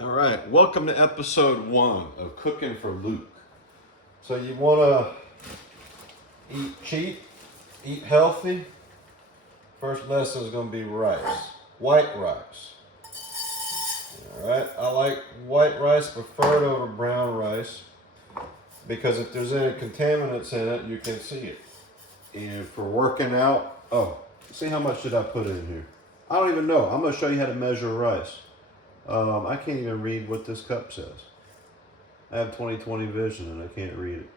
All right, welcome to episode 1 of Cooking for Luke. So you want to eat cheap, eat healthy. First lesson is going to be rice, white rice. All right, I like white rice preferred over brown rice because if there's any contaminants in it, you can see it. And for working out, see how much did I put in here? I don't even know. I'm going to show you how to measure rice. I can't even read what this cup says. I have 20/20 vision and I can't read it.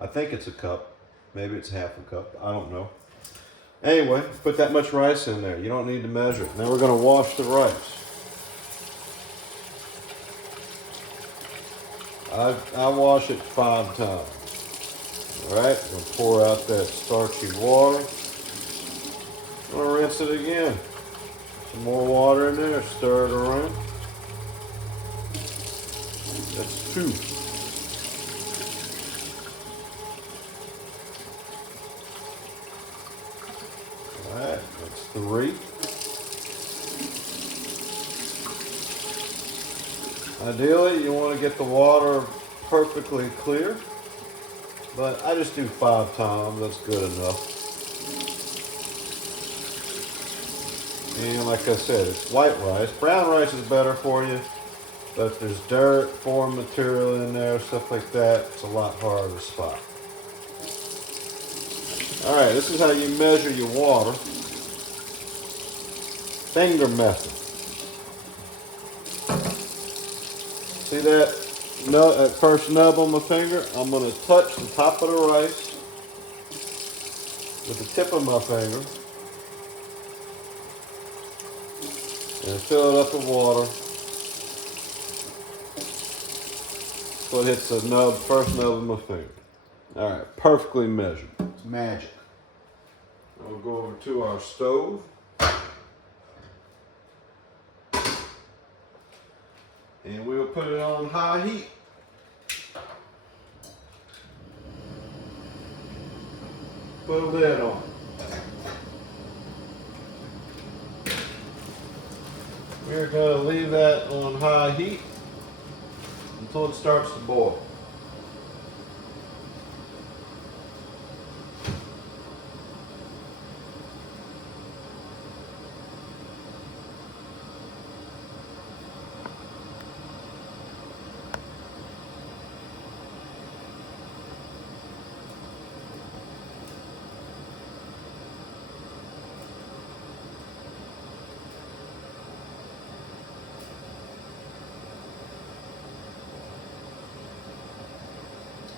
I think it's a cup. Maybe it's half a cup. I don't know. Anyway, put that much rice in there. You don't need to measure it. Now we're going to wash the rice. I wash it 5 times. All right, I'm going to pour out that starchy water. I'm going to rinse it again. Some more water in there, stir it around. That's 2. All right, that's 3. Ideally, you want to get the water perfectly clear, but I just do 5 times. That's good enough. And like I said, it's white rice. Brown rice is better for you. But if there's dirt, foreign material in there, stuff like that, it's a lot harder to spot. Alright, this is how you measure your water. Finger method. See that first nub on my finger? I'm going to touch the top of the rice with the tip of my finger and fill it up with water. So it hits the first nub of my finger. All right, perfectly measured. It's magic. We'll go over to our stove. And we'll put it on high heat. Put a lid on. We're going to leave that on high heat until it starts to boil.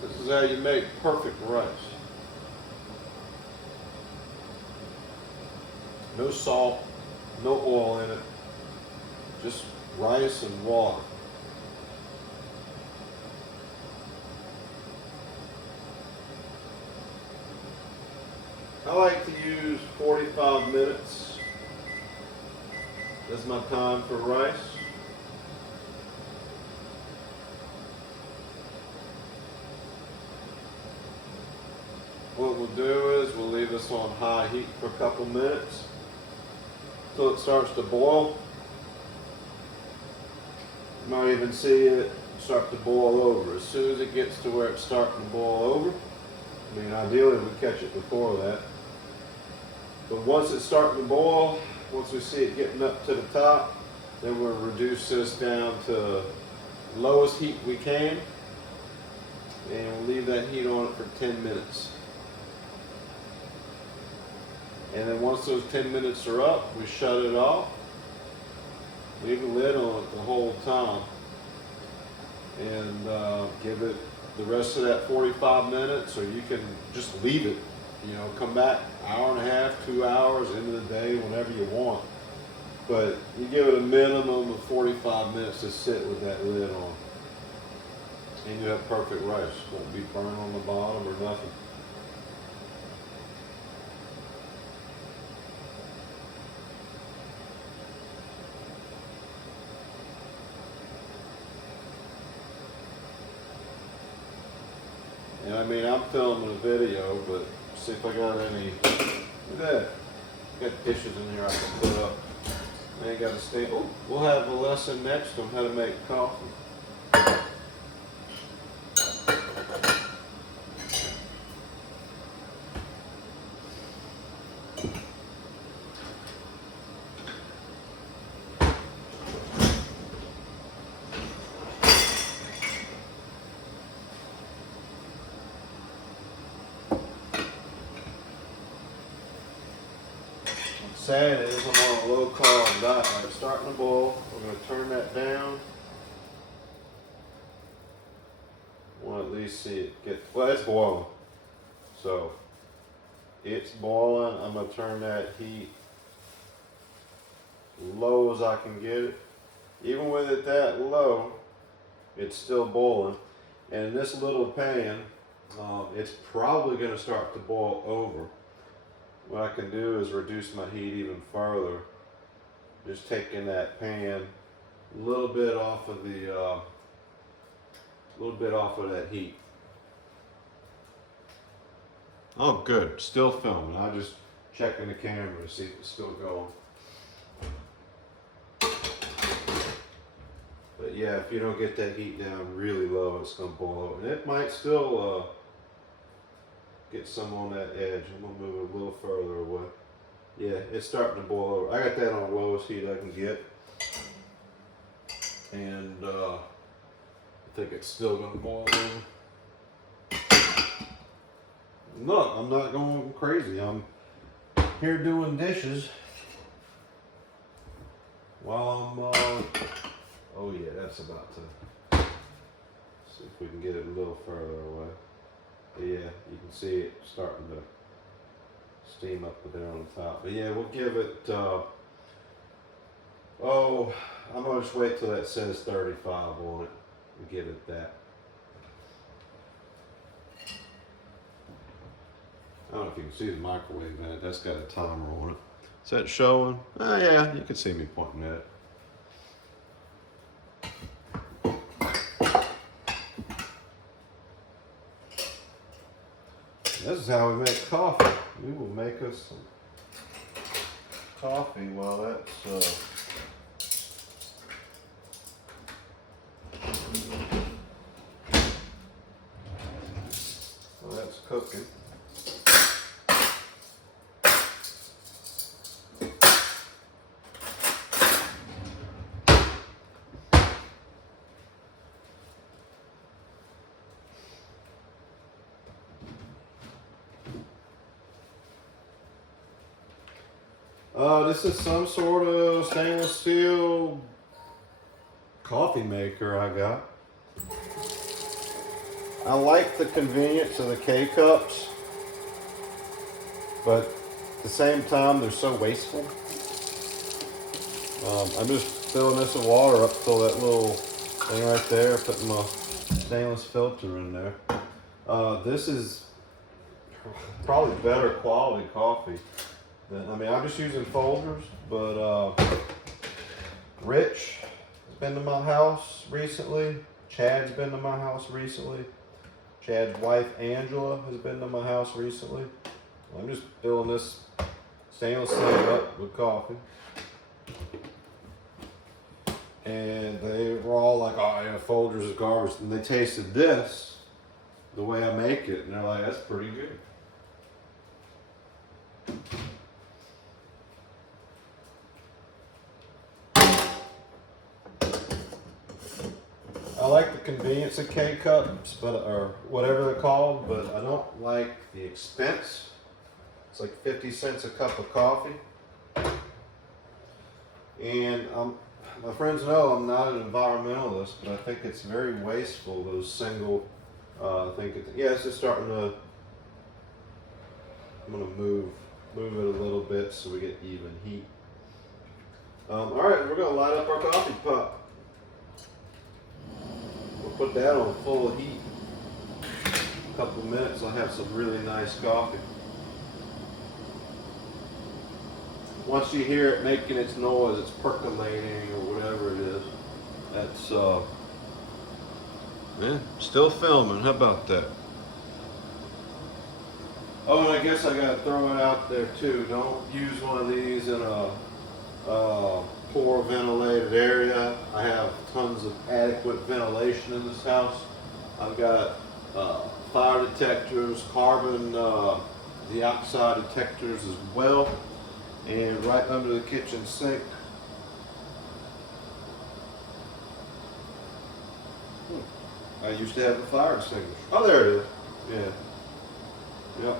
This is how you make perfect rice. No salt, no oil in it, just rice and water. I like to use 45 minutes. That's my time for rice. What we'll do is we'll leave this on high heat for a couple minutes until it starts to boil. You might even see it start to boil over. As soon as it gets to where it's starting to boil over, I mean ideally we catch it before that. But once it's starting to boil, once we see it getting up to the top, then we'll reduce this down to lowest heat we can. And we'll leave that heat on it for 10 minutes. And then once those 10 minutes are up, we shut it off. Leave the lid on it the whole time. And give it the rest of that 45 minutes, or you can just leave it. You know, come back hour and a half, 2 hours, end of the day, whenever you want. But you give it a minimum of 45 minutes to sit with that lid on. And you have perfect rice. Won't be burned on the bottom or nothing. And I mean, I'm filming a video, but see if I got any. Look at that. Got dishes in here I can put up. I ain't got to stay. Oh, we'll have a lesson next on how to make coffee. Sad is I'm on a low carb diet. It's starting to boil. We're going to turn that down. Want to at least see it get, well, it's boiling. So it's boiling. I'm going to turn that heat low as I can get it. Even with it that low, it's still boiling. And in this little pan, it's probably going to start to boil over. What I can do is reduce my heat even further. Just taking that pan a little bit off of the, that heat. Oh, good. Still filming. I'm just checking the camera to see if it's still going. But yeah, if you don't get that heat down really low, it's going to boil over. And it might still get some on that edge. I'm going to move it a little further away. Yeah, it's starting to boil over. I got that on the lowest heat I can get. And I think it's still going to boil over. Look, I'm not going crazy. I'm here doing dishes while I'm, oh yeah, that's about to, see if we can get it a little further away. But yeah, you can see it starting to steam up there on the top. But yeah, we'll give it, oh, I'm going to just wait till that says 35 on it and get it that. I don't know if you can see the microwave in it. That's got a timer on it. Is that showing? Oh yeah, you can see me pointing at it. This is how we make coffee. We will make us some coffee while that's cooking. This is some sort of stainless steel coffee maker I got. I like the convenience of the K-Cups, but at the same time they're so wasteful. I'm just filling this with water up till that little thing right there, putting my stainless filter in there. This is probably better quality coffee. I mean, I'm just using Folgers, but Rich has been to my house recently. Chad's been to my house recently. Chad's wife, Angela, has been to my house recently. I'm just filling this stainless steel up with coffee. And they were all like, oh yeah, Folgers is garbage. And they tasted this, the way I make it, and they're like, that's pretty good. I like the convenience of K-Cups, or whatever they're called, but I don't like the expense. It's like 50 cents a cup of coffee. And my friends know I'm not an environmentalist, but I think it's very wasteful, those single, it's just starting to, I'm gonna move it a little bit so we get even heat. All right, we're gonna light up our coffee pot. We'll put that on full heat. A couple minutes, I'll have some really nice coffee. Once you hear it making its noise, it's percolating or whatever it is. That's still filming. How about that? Oh, and I guess I gotta throw it out there too. Don't use one of these in a poor ventilated area. I have tons of adequate ventilation in this house. I've got fire detectors, carbon dioxide detectors as well, and right under the kitchen sink. I used to have a fire extinguisher. Oh, there it is. Yeah. Yep.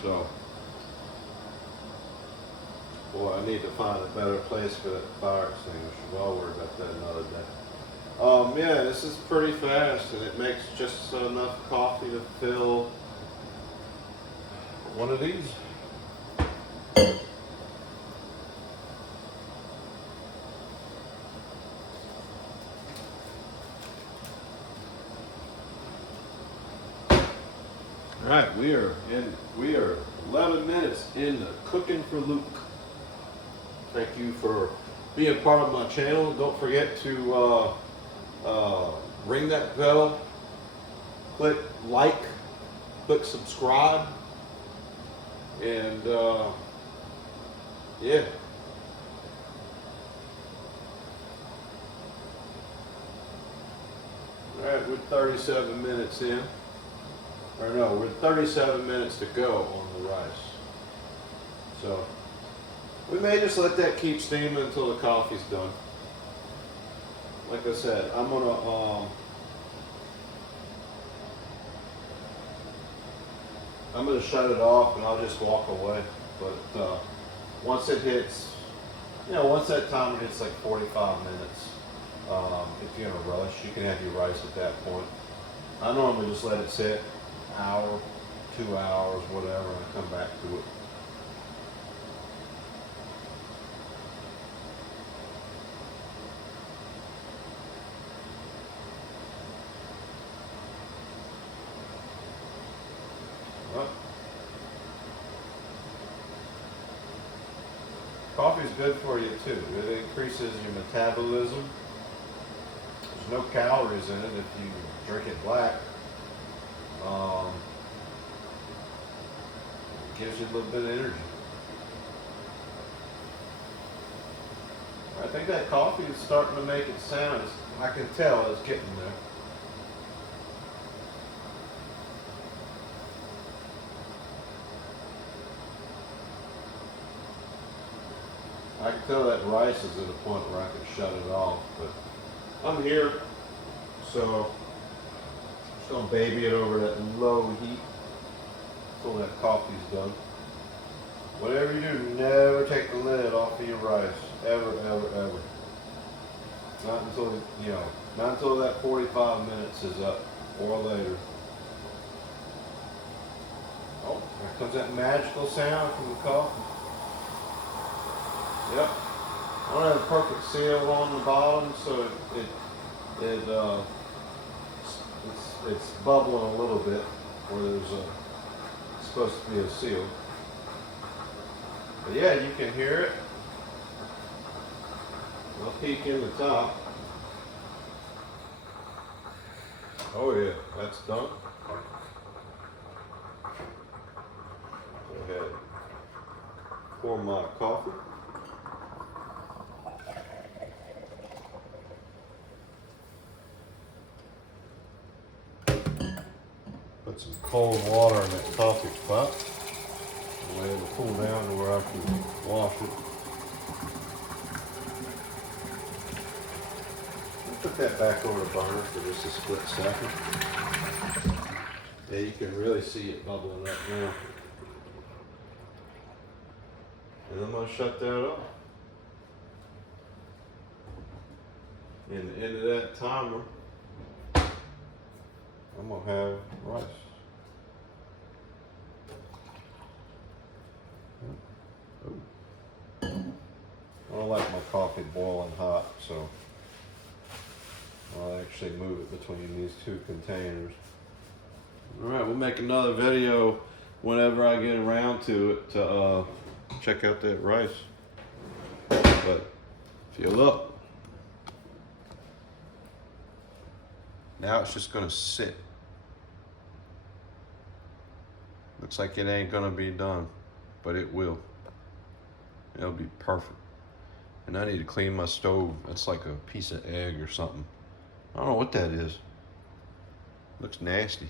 So, boy, I need to find a better place for that fire extinguisher. Well, I'll worry about that another day. Yeah, this is pretty fast, and it makes just enough coffee to fill one of these. All right, we are 11 minutes into Cooking for Luke. Thank you for being part of my channel. Don't forget to ring that bell, click like, click subscribe, and yeah. All right, we're 37 minutes in. Or no, we're 37 minutes to go on the rice. So we may just let that keep steaming until the coffee's done. Like I said, I'm gonna shut it off and I'll just walk away. But once it hits, once that timer hits like 45 minutes, if you're in a rush, you can have your rice at that point. I normally just let it sit hour, 2 hours, whatever, and I come back to it. Well, coffee's good for you too. It increases your metabolism. There's no calories in it if you drink it black. It gives you a little bit of energy. I think that coffee is starting to make it sound. I can tell it's getting there. I can tell that rice is at a point where I can shut it off, but I'm here, so just gonna baby it over that low heat until that coffee's done. Whatever you do, never take the lid off of your rice. Ever, ever, ever. Not until, not until that 45 minutes is up or later. Oh, there comes that magical sound from the coffee. Yep. I don't have a perfect seal on the bottom, so it's bubbling a little bit where there's supposed to be a seal. But yeah, you can hear it. I'll peek in the top. Oh yeah, that's done. Go ahead. Pour my coffee. Put some cold water in that coffee pot. Let it cool down to where I can wash it. Put that back over the burner for just a split second. Yeah, you can really see it bubbling up now. And I'm going to shut that off. And at the end of that timer, I'm going to have rice. I don't like my coffee boiling hot, so I'll actually move it between these two containers. All right, we'll make another video whenever I get around to it to check out that rice. But if you look, now it's just gonna sit. Looks like it ain't gonna be done, but it will. It'll be perfect. And I need to clean my stove. It's like a piece of egg or something. I don't know what that is. Looks nasty.